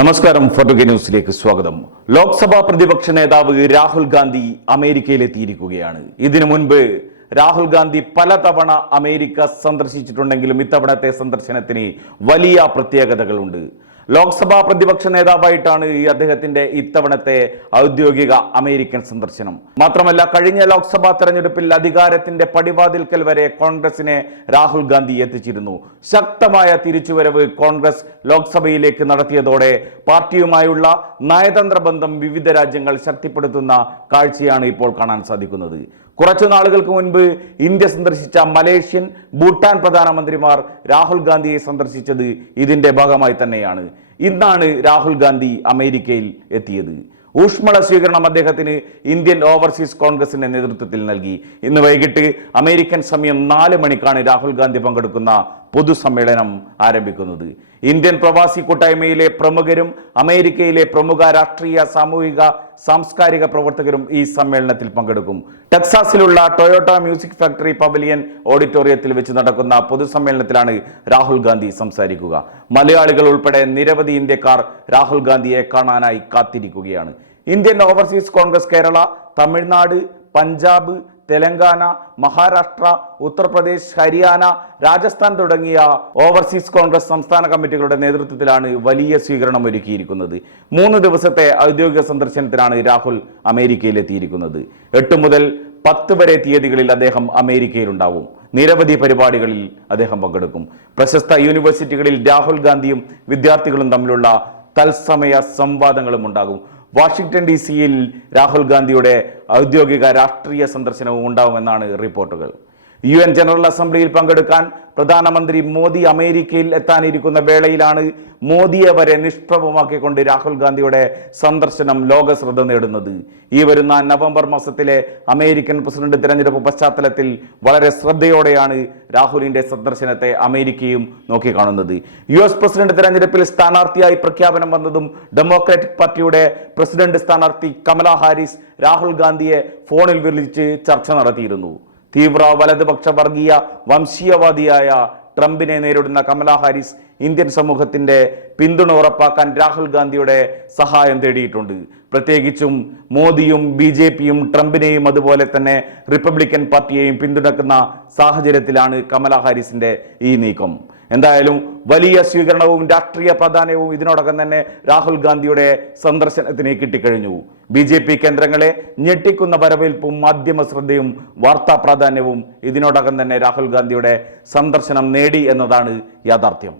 നമസ്കാരം ഫോർട്ടുഗ ന്യൂസിലേക്ക് സ്വാഗതം. ലോക്സഭാ പ്രതിപക്ഷ നേതാവ് രാഹുൽ ഗാന്ധി അമേരിക്കയിലെത്തിയിരിക്കുകയാണ്. ഇതിനു മുൻപ് രാഹുൽ ഗാന്ധി പലതവണ അമേരിക്ക സന്ദർശിച്ചിട്ടുണ്ടെങ്കിലും ഇത്തവണത്തെ സന്ദർശനത്തിന് വലിയ പ്രത്യേകതകളുണ്ട്. ലോക്സഭാ പ്രതിപക്ഷ നേതാവായിട്ടാണ് ഈ അദ്ദേഹത്തിന്റെ ഇത്തവണത്തെ ഔദ്യോഗിക അമേരിക്കൻ സന്ദർശനം. മാത്രമല്ല കഴിഞ്ഞ ലോക്സഭാ തെരഞ്ഞെടുപ്പിൽ അധികാരത്തിന്റെ പടിവാതിൽക്കൽ വരെ കോൺഗ്രസിനെ രാഹുൽ ഗാന്ധി എത്തിച്ചിരുന്നു. ശക്തമായ തിരിച്ചുവരവ് കോൺഗ്രസ് ലോക്സഭയിലേക്ക് നടത്തിയതോടെ പാർട്ടിയുമായുള്ള നയതന്ത്ര ബന്ധം വിവിധ രാജ്യങ്ങൾ ശക്തിപ്പെടുത്തുന്ന കാഴ്ചയാണ് ഇപ്പോൾ കാണാൻ സാധിക്കുന്നത്. കുറച്ചു നാളുകൾക്ക് മുൻപ് ഇന്ത്യ സന്ദർശിച്ച മലേഷ്യൻ ഭൂട്ടാൻ പ്രധാനമന്ത്രിമാർ രാഹുൽ ഗാന്ധിയെ സന്ദർശിച്ചത് ഇതിന്റെ ഭാഗമായി തന്നെയാണ്. ഇന്നാണ് രാഹുൽ ഗാന്ധി അമേരിക്കയിൽ എത്തിയത്. ഊഷ്മള സ്വീകരണം അദ്ദേഹത്തിന് ഇന്ത്യൻ ഓവർസീസ് കോൺഗ്രസിന്റെ നേതൃത്വത്തിൽ നൽകി. ഇന്ന് വൈകിട്ട് അമേരിക്കൻ സമയം നാല് മണിക്കാണ് രാഹുൽ ഗാന്ധി പങ്കെടുക്കുന്ന പൊതുസമ്മേളനം ആരംഭിക്കുന്നത്. ഇന്ത്യൻ പ്രവാസി കൂട്ടായ്മയിലെ പ്രമുഖരും അമേരിക്കയിലെ പ്രമുഖ രാഷ്ട്രീയ സാമൂഹിക സാംസ്കാരിക പ്രവർത്തകരും ഈ സമ്മേളനത്തിൽ പങ്കെടുക്കും. ടെക്സാസിലുള്ള ടൊയോട്ട മ്യൂസിക് ഫാക്ടറി പവലിയൻ ഓഡിറ്റോറിയത്തിൽ വെച്ച് നടക്കുന്ന പൊതുസമ്മേളനത്തിലാണ് രാഹുൽ ഗാന്ധി സംസാരിക്കുക. മലയാളികൾ ഉൾപ്പെടെ നിരവധി ഇന്ത്യക്കാർ രാഹുൽ ഗാന്ധിയെ കാണാനായി കാത്തിരിക്കുകയാണ്. ഇന്ത്യൻ ഓവർസീസ് കോൺഗ്രസ് കേരള തമിഴ്നാട് പഞ്ചാബ് തെലങ്കാന മഹാരാഷ്ട്ര ഉത്തർപ്രദേശ് ഹരിയാന രാജസ്ഥാൻ തുടങ്ങിയ ഓവർസീസ് കോൺഗ്രസ് സംസ്ഥാന കമ്മിറ്റികളുടെ നേതൃത്വത്തിലാണ് വലിയ സ്വീകരണം ഒരുക്കിയിരിക്കുന്നത്. മൂന്ന് ദിവസത്തെ ഔദ്യോഗിക സന്ദർശനത്തിനാണ് രാഹുൽ അമേരിക്കയിലെത്തിയിരിക്കുന്നത്. എട്ട് മുതൽ പത്ത് വരെ തീയതികളിൽ അദ്ദേഹം അമേരിക്കയിലുണ്ടാവും. നിരവധി പരിപാടികളിൽ അദ്ദേഹം പങ്കെടുക്കും. പ്രശസ്ത യൂണിവേഴ്സിറ്റികളിൽ രാഹുൽ ഗാന്ധിയും വിദ്യാർത്ഥികളും തമ്മിലുള്ള തത്സമയ സംവാദങ്ങളും ഉണ്ടാകും. വാഷിംഗ്ടൺ ഡി സിയിൽ രാഹുൽ ഗാന്ധിയുടെ ഔദ്യോഗിക രാഷ്ട്രീയ സന്ദർശനവും ഉണ്ടാവുമെന്നാണ് റിപ്പോർട്ടുകൾ. യു എൻ ജനറൽ അസംബ്ലിയിൽ പങ്കെടുക്കാൻ പ്രധാനമന്ത്രി മോദി അമേരിക്കയിൽ എത്താനിരിക്കുന്ന വേളയിലാണ് മോദിയെ വരെ നിഷ്പ്രഭമാക്കിക്കൊണ്ട് രാഹുൽ ഗാന്ധിയുടെ സന്ദർശനം ലോക ശ്രദ്ധ നേടുന്നത്. ഈ വരുന്ന നവംബർ മാസത്തിലെ അമേരിക്കൻ പ്രസിഡന്റ് തിരഞ്ഞെടുപ്പ് പശ്ചാത്തലത്തിൽ വളരെ ശ്രദ്ധയോടെയാണ് രാഹുലിന്റെ സന്ദർശനത്തെ അമേരിക്കയും നോക്കിക്കാണുന്നത് യു എസ് പ്രസിഡന്റ് തിരഞ്ഞെടുപ്പിൽ സ്ഥാനാർത്ഥിയായി പ്രഖ്യാപനം വന്നതും ഡെമോക്രാറ്റിക് പാർട്ടിയുടെ പ്രസിഡന്റ് സ്ഥാനാർത്ഥി കമലാ ഹാരിസ് രാഹുൽ ഗാന്ധിയെ ഫോണിൽ വിളിച്ച് ചർച്ച നടത്തിയിരുന്നു. തീവ്ര വലതുപക്ഷ വർഗീയ വംശീയവാദിയായ ട്രംപിനെ നേരിടുന്ന കമലാ ഹാരിസ് ഇന്ത്യൻ സമൂഹത്തിന്റെ പിന്തുണ ഉറപ്പാക്കാൻ രാഹുൽ ഗാന്ധിയുടെ സഹായം തേടിയിട്ടുണ്ട്. പ്രത്യേകിച്ചും മോദിയും ബി ജെ പിയും ട്രംപിനെയും അതുപോലെ തന്നെ റിപ്പബ്ലിക്കൻ പാർട്ടിയെയും പിന്തുണക്കുന്ന സാഹചര്യത്തിലാണ് കമലാ ഹാരിസിന്റെ ഈ നീക്കം. എന്തായാലും വലിയ സ്വീകരണവും രാഷ്ട്രീയ പ്രാധാന്യവും ഇതിനോടകം തന്നെ രാഹുൽ ഗാന്ധിയുടെ സന്ദർശനത്തിന് കിട്ടിക്കഴിഞ്ഞു. ബി ജെ പി കേന്ദ്രങ്ങളെ ഞെട്ടിക്കുന്ന വരവേൽപ്പും മാധ്യമ ശ്രദ്ധയും വാർത്താ പ്രാധാന്യവും ഇതിനോടകം തന്നെ രാഹുൽ ഗാന്ധിയുടെ സന്ദർശനം നേടി എന്നതാണ് യാഥാർത്ഥ്യം.